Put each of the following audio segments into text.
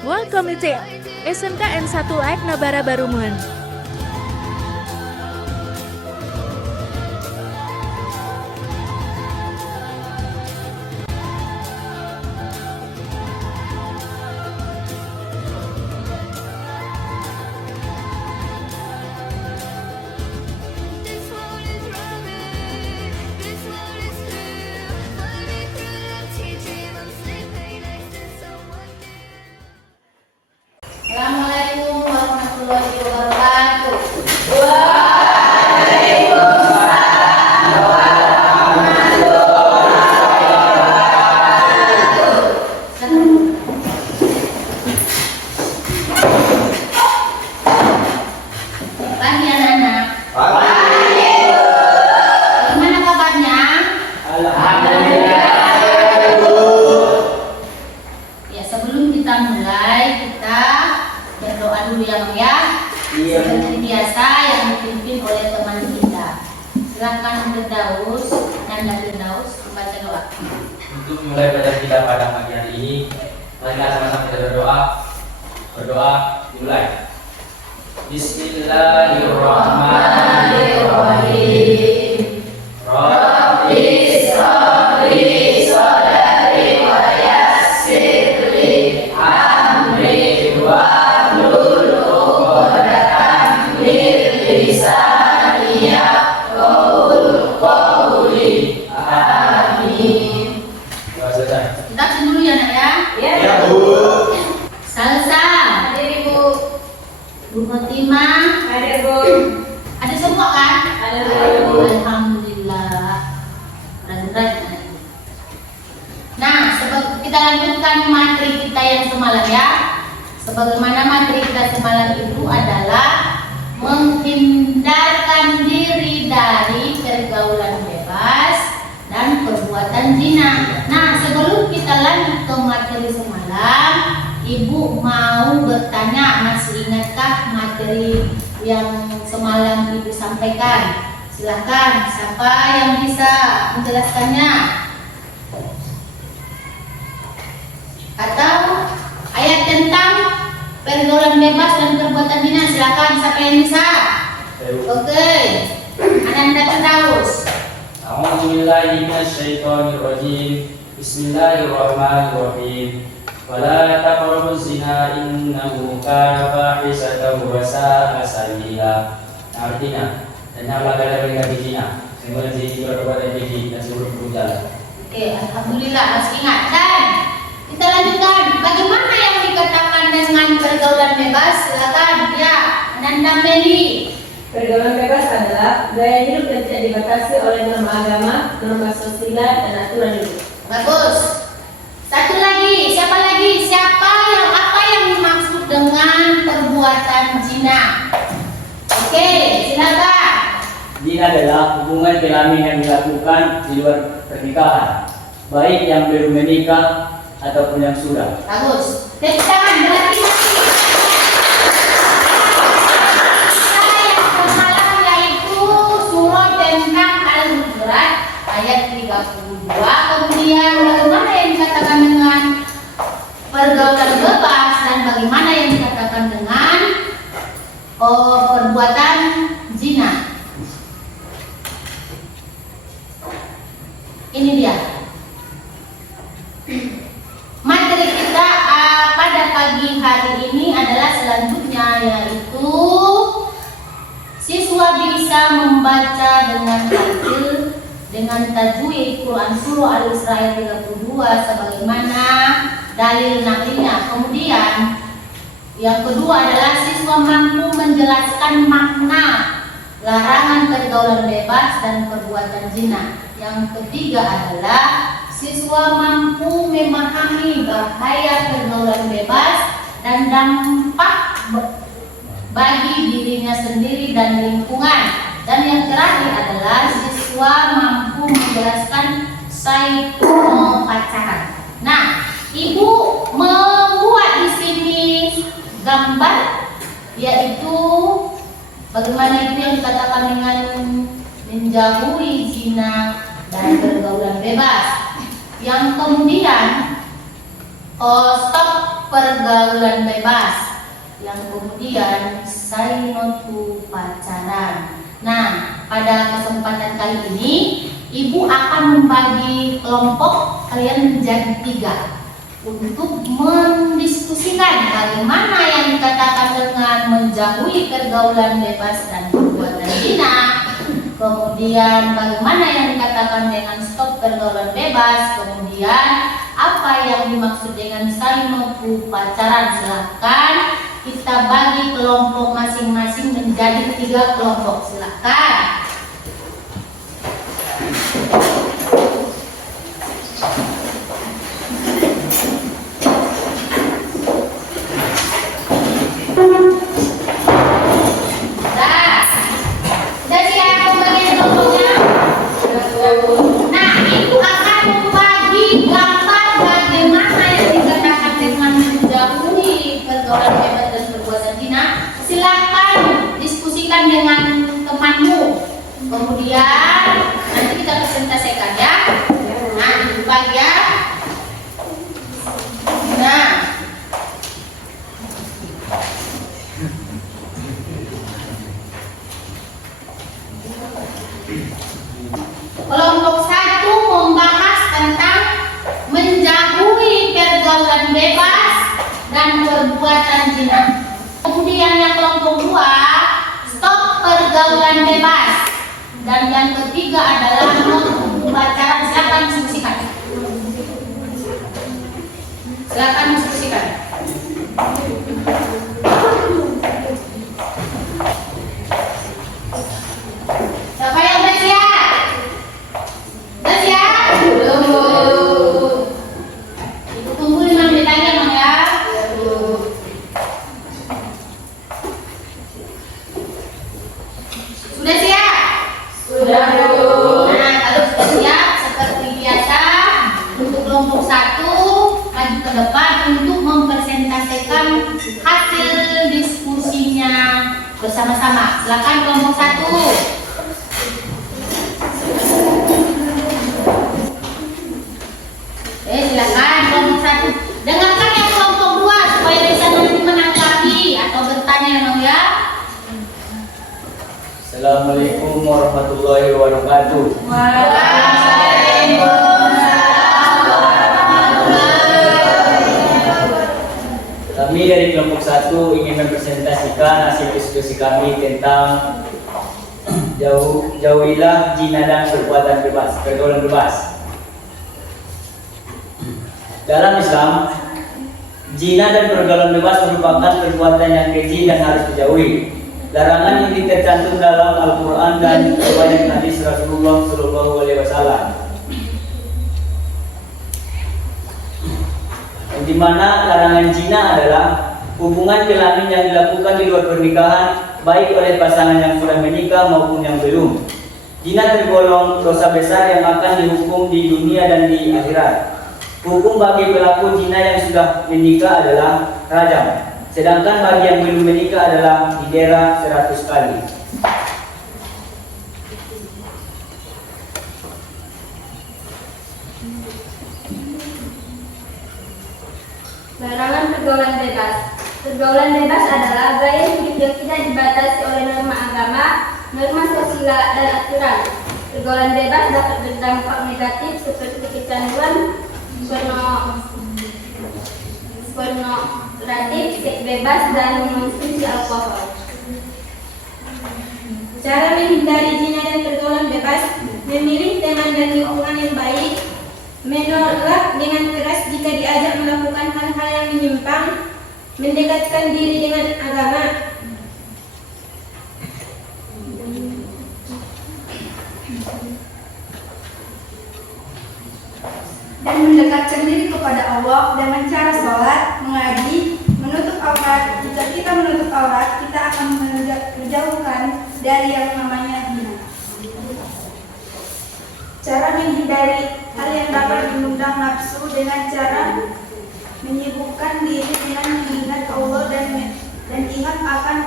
Welcome to SMKN 1 Live Nabara Barumun. Assalamualaikum warahmatullahi wabarakatuh. Pagi anak-anak. Gimana kabarnya? Ya, sebelum kita mulai, kita berdoa dulu ya, Bang ya. Seperti biasa yang dipimpin oleh teman kita. Silakan Firdaus, Nanda Firdaus membaca doa. Untuk memulai belajar kita pada pagi hari ini, marilah sama-sama kita berdoa. Berdoa dimulai. Bismillahirrahmanirrahim. Rabbis sabri sadari wa yassirli amri wahlul 'uqdatam min lisani yafqahu qawli. Amin. Kita absen dulu ya, Nak ya. Ya, Bu. Salsa. Hadir Ibu. Bu Fatimah. Hadir Bu. Ada semua kan? Ada, Bu. Alhamdulillah. Rajin-rajin. Nah, kita lanjutkan materi kita yang semalam ya. Sebagaimana materi kita semalam itu adalah menghindarkan diri dari pergaulan bebas dan perbuatan zina. Nah, sebelum kita lanjut ke materi semalam, Ibu mau bertanya, masih ingatkah materi yang semalam Ibu sampaikan? Silakan, siapa yang bisa menjelaskannya? Atau ayat tentang pergaulan bebas dan perbuatan zina, silakan, siapa yang bisa? Oke, Ananda Firdaus. A'udzubillahi minasyaitonirrajim. Bismillahirrahmanirrahim. Wala taqrabuz zina innahu kana fahisatan wa sa'a sabila. Artinya, dan janganlah kalian mendekati zina. Sesungguhnya zina itu adalah perbuatan keji dan seburuk-buruk jalan. Oke, alhamdulillah masih ingat. Dan kita lanjutkan. Bagaimana yang dikatakan dengan pergaulan bebas? Silakan, ya, Ananda Meli. Pergaulan bebas adalah gaya hidup yang tidak dibatasi oleh norma agama, norma sosial, dan aturan hidup. Bagus. Satu lagi, siapa lagi? Apa yang dimaksud dengan perbuatan zina? Oke, silakan. Zina adalah hubungan kelamin yang dilakukan di luar pernikahan, baik yang belum menikah ataupun yang sudah. Bagus. Tepuk tangan, berarti yang semalam yaitu surah tentang Al-Hujurat ayat 32. Kemudian bagaimana yang dikatakan dengan pergaulan bebas dan bagaimana yang dikatakan dengan perbuatan zina. Ini dia materi kita pada pagi hari ini adalah selanjutnya, yaitu siswa bisa membaca dengan adil dengan tajwid Quran Surah Al-Isra ayat 32 sebagaimana dalil naklinya. Kemudian yang kedua adalah siswa mampu menjelaskan makna larangan pergaulan bebas dan perbuatan zina. Yang ketiga adalah siswa mampu memahami bahaya pergaulan bebas dan dampak bagi dirinya sendiri dan lingkungan. Dan yang terakhir adalah siswa mampu menjelaskan saiko pacaran. Nah, Ibu membuat di sini gambar, yaitu bagaimana itu yang dikatakan dengan menjauhi zina dan pergaulan bebas. Yang kemudian stop pergaulan bebas. Yang kemudian say no to pacaran. Nah, pada kesempatan kali ini Ibu akan membagi kelompok kalian menjadi 3 untuk mendiskusikan bagaimana yang dikatakan dengan menjauhi pergaulan bebas dan perbuatan zina, kemudian bagaimana yang dikatakan dengan stop pergaulan bebas, kemudian apa yang dimaksud dengan say no to pacaran. Silakan kita bagi kelompok masing-masing menjadi 3 kelompok. Silakan. Sudah siap pembagian kelompoknya? Nah, Ibu akan membagi gambar bagaimana yang dikatakan dengan menjauhi pergaulan bebas dan perbuatan zina. Silakan diskusikan dengan temanmu. Kemudian nanti kita presentasikan ya. Nah, Ibu bagi ya. Nah, kelompok 1 membahas tentang menjauhi pergaulan bebas dan perbuatan zina. Kemudian yang kelompok 2 stop pergaulan bebas. Dan yang ketiga adalah pacaran. Silakan diskusikan. Silakan diskusikan. Siapa yang udah siap? Udah siap? Belum. Ibu tunggu 5 menit lagi emang ya. Sudah siap? Sudah. Nah, kalau sudah siap seperti biasa untuk kelompok 1 maju ke depan untuk mempresentasikan hasil diskusinya bersama-sama. Silakan kelompok 1. Silakan kelompok 1. Dengarkan yang kelompok 2 supaya bisa nanti menanggapi atau bertanya ya. Assalamualaikum warahmatullahi wabarakatuh. Kami dari kelompok 1 ingin mempresentasikan hasil diskusi kami tentang jauhilah zina dan perbuatan bebas, pergaulan bebas. Dalam Islam, zina dan pergaulan bebas merupakan perbuatan yang keji dan harus dijauhi. Larangan ini tercantum dalam Al-Quran dan riwayat hadis Rasulullah SAW, di mana larangan zina adalah hubungan kelamin yang dilakukan di luar pernikahan, baik oleh pasangan yang sudah menikah maupun yang belum. Zina tergolong dosa besar yang akan dihukum di dunia dan di akhirat. Hukum bagi pelaku zina yang sudah menikah adalah rajam. Sedangkan bagi yang belum menikah adalah didera 100 kali. Larangan pergaulan bebas. Pergaulan bebas adalah gaya hidup yang tidak dibatasi oleh norma agama, norma sosial dan aturan. Pergaulan bebas dapat berdampak negatif seperti kecanduan, pornografi, seks bebas, dan mengonsumsi alkohol. Cara menghindari zina dan pergaulan bebas: memilih teman dan lingkungan yang baik, menolak dengan keras jika diajak melakukan hal-hal yang menyimpang, mendekatkan diri dengan agama, Dan mendekatkan diri kepada Allah dengan cara sholat, mengaji, menutup aurat. Jika kita menutup aurat, kita akan menjauhkan dari yang namanya zina. Cara menghindari hal yang dapat mengundang nafsu dengan cara menyibukkan diri dengan mengingat Allah dan ingat akan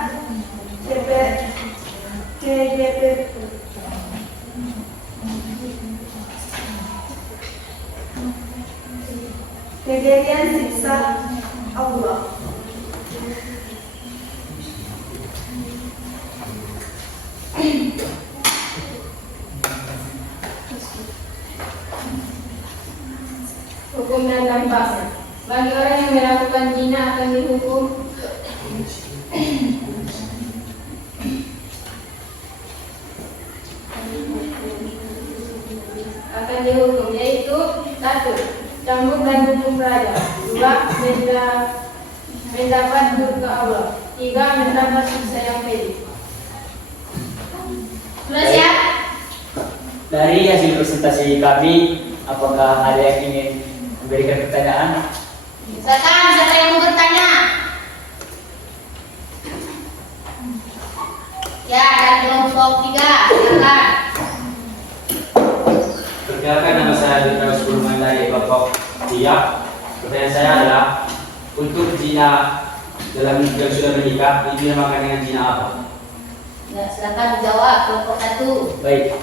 kejadian siksa Allah. beribadah. 2. Mendapat surga Allah. 3. Mendapat siksa yang pedih. Sudah siap? Dari hasil presentasi kami, apakah ada yang ingin memberikan pertanyaan? Silakan, siapa yang mau bertanya? Ya, dari kelompok 3, silakan. Perkenalkan, nama saya Dr. Sulman dari kelompok 3. Pertanyaan saya adalah, untuk zina dalam yang sudah menikah, itu dinamakan dengan zina apa? Ya, silakan dijawab kelompok 1. Baik.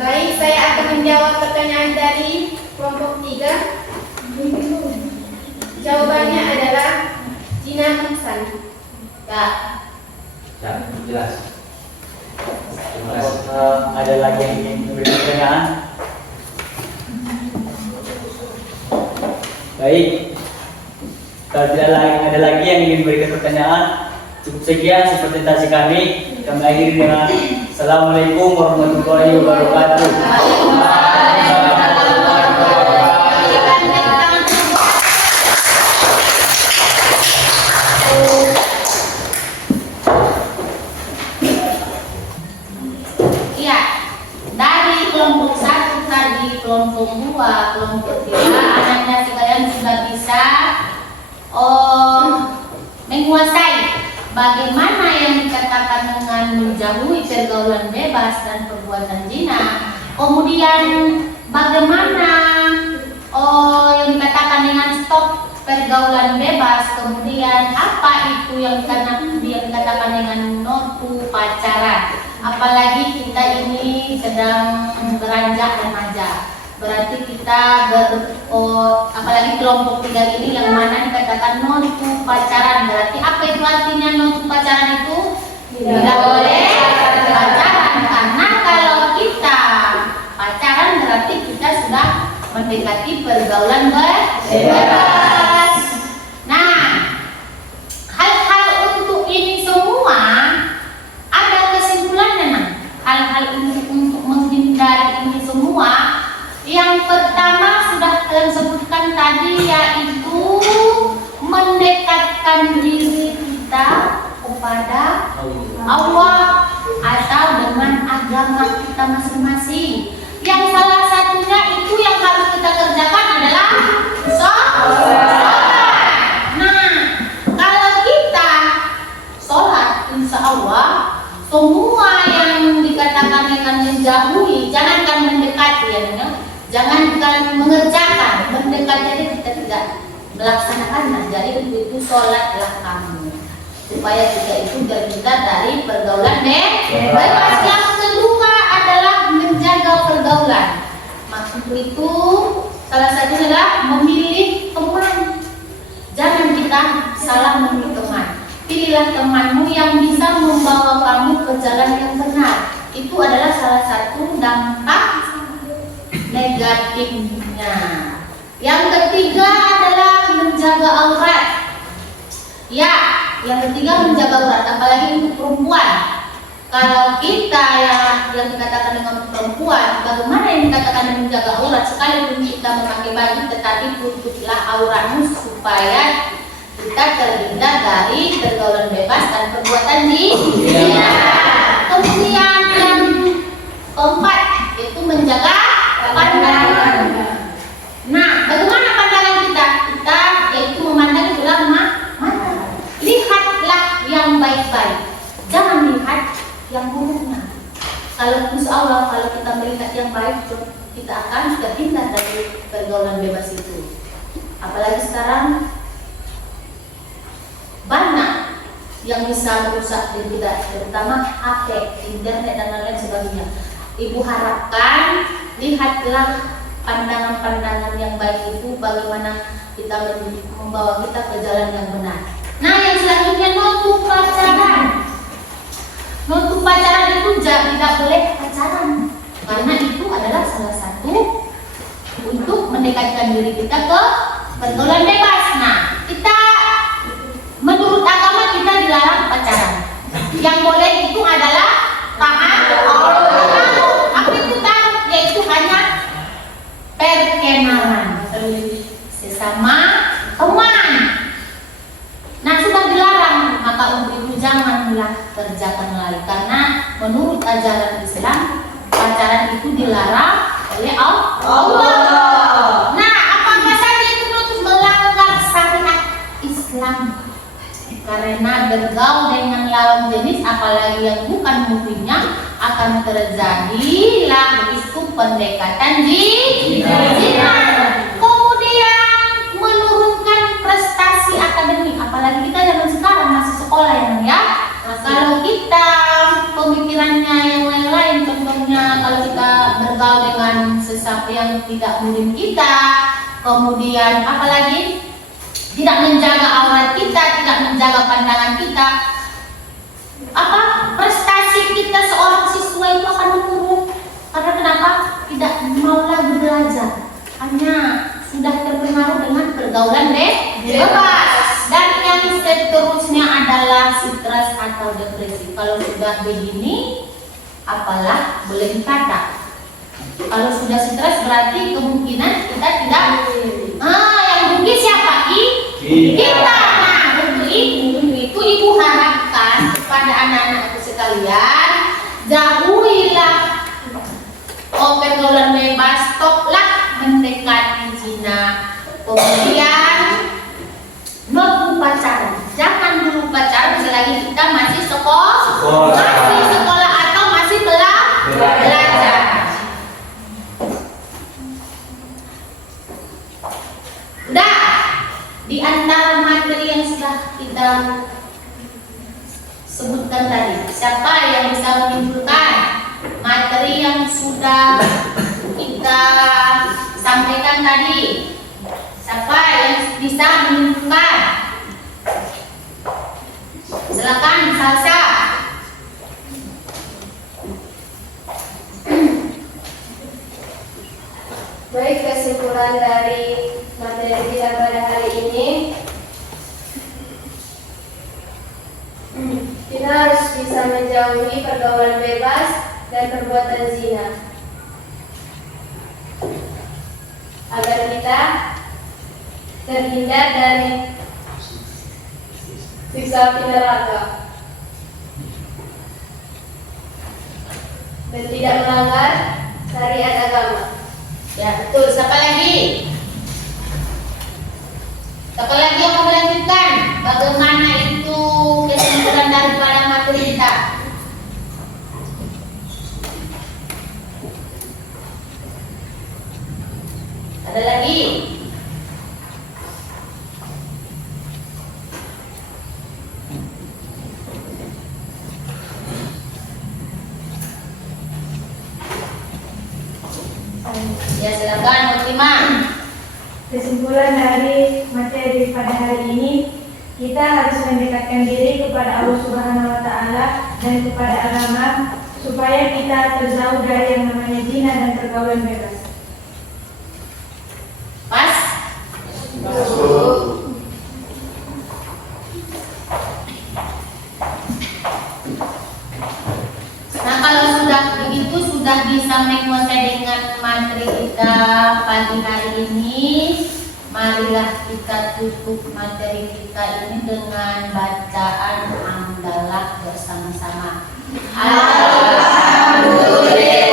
Baik, saya akan menjawab pertanyaan dari kelompok 3. Jawabannya adalah zina ihsan. Ya, Ya, jelas. Terima kasih. Ada lagi yang ingin memberikan pertanyaan? Baik. Kalau tidak ada lagi yang ingin memberikan pertanyaan, cukup sekian presentasi kami. Kami akhiri dengan Assalamualaikum warahmatullahi wabarakatuh. iya. Dari kelompok 1 tadi, kelompok 2, kelompok 3, anaknya sekalian sudah bisa menguasai bagaimana yang dikatakan dengan menjauhi pergaulan bebas dan perbuatan zina. Kemudian bagaimana yang dikatakan dengan stop pergaulan bebas. Kemudian apa itu yang dikatakan dengan no to pacaran. Apalagi kita ini sedang beranjak remaja. Berarti kita apalagi kelompok 3 ini yang mana dikatakan no to pacaran. Berarti apa itu artinya no to pacaran itu? Tidak boleh pacaran. Karena kalau kita pacaran berarti kita sudah mendekati pergaulan bebas. Nah, hal-hal untuk ini semua ada kesimpulannya. Nah, hal-hal ini untuk menghindari ini semua. Yang pertama sudah kalian sebutkan tadi, yaitu mendekatkan diri kita kepada Allah atau dengan agama kita masing-masing. Yang salah satunya itu yang harus kita kerjakan adalah sholat. Nah, kalau kita sholat, insya Allah semua yang dikatakan dengan menjauhi, jangankan mendekati ya, jangankan mengerjakan, mendekat jadi kita tidak melaksanakannya. Jadi itu sholatlah kamu, supaya kita itu terhindar dari pergaulan bebas. Yang kedua adalah menjaga pergaulan. Maksud itu salah satunya adalah memilih teman. Jangan kita salah memilih teman. Pilihlah temanmu yang bisa membawa kamu ke jalan yang benar. Itu adalah salah satu dampak negatifnya. Yang ketiga adalah menjaga aurat. Ya, yang ketiga menjaga aurat, apalagi untuk perempuan. Kalau kita yang dikatakan dengan perempuan, bagaimana yang dikatakan menjaga aurat? Sekalipun kita memakai baju, tetapi tutuplah auratmu supaya kita terhindar dari pergaulan bebas dan perbuatan zina. Kemudian yang keempat itu menjaga pandangan. Nah, bagaimana pandangan kita? Kita yaitu memandang itulah mata. Lihatlah yang baik-baik, jangan lihat yang buruknya. Kalau insya Allah kalau kita melihat yang baik, kita akan terhindar dari pergaulan bebas itu. Apalagi sekarang banyak yang bisa merusak diri kita, terutama HP, internet dan lain-lain sebagainya. Ibu harapkan lihatlah pandangan-pandangan yang baik itu, bagaimana kita membawa kita ke jalan yang benar. Nah, yang selanjutnya nutup pacaran. Nutup pacaran itu tidak boleh pacaran, karena itu adalah salah satu untuk mendekatkan diri kita ke pergaulan bebas. Nah, kita menurut agama kita dilarang pacaran. Yang boleh itu adalah taat Allah. Apa itu perkenalan sesama teman. Nah, sudah dilarang, maka untuk itu janganlah kerjakan lagi, karena menurut ajaran Islam pacaran itu dilarang oleh Allah. Nah, apakah saja itu terus melanggar syariat Islam? Karena bergaul dengan lawan jenis, apalagi yang bukan muhrimnya, akan terjadilah itu pendekatan zina. Kemudian menurunkan prestasi akademik, apalagi kita zaman sekarang masih sekolah ya. Nah, kalau kita pemikirannya yang lain-lain, contohnya kalau kita bergaul dengan sesama yang tidak muhrim kita, kemudian apalagi tidak menjaga aurat kita, tidak menjaga pandangan kita, prestasi kita seorang siswa itu akan menurun. Karena kenapa? Tidak mau lagi belajar, hanya sudah terpengaruh dengan pergaulan bebas. Dan yang seterusnya adalah stres atau depresi. Kalau sudah begini, apalah boleh dikata. Kalau sudah stres berarti kemungkinan kita tidak. Yang rugi siapa? Kita. Nah, untuk itu ibu harapkan kepada anak-anakku sekalian, jauhilah pergaulan bebas, stoplah mendekati zina. Kemudian non pacaran, jangan dulu pacaran selagi kita masih sekolah atau masih belajar. Udah, di antara materi yang sudah kita sebutkan tadi, siapa yang bisa menyimpulkan materi yang sudah kita sampaikan tadi? Siapa yang bisa menyimpulkan? Silakan, Salsa. Baik, kesimpulan dari materi kita pada hari ini, kita harus bisa menjauhi pergaulan bebas dan perbuatan zina agar kita terhindar dari siksa api neraka dan tidak melanggar syariat agama. Ya, betul. Siapa lagi? Siapa lagi yang mau melanjutkan? Bagaimana itu kesimpulan daripada materi kita? Ada lagi? Ya, silakan, Fatimah. Kesimpulan dari materi pada hari ini, kita harus mendekatkan diri kepada Allah Subhanahu wa Ta'ala dan kepada agama supaya kita terjauh dari yang namanya zina dan pergaulan bebas. Pas? Nah, kalau sudah begitu, sudah bisa menguasai dengan materi kita pagi hari ini, marilah kita tutup materi kita ini dengan bacaan hamdalah bersama-sama. Alhamdulillah.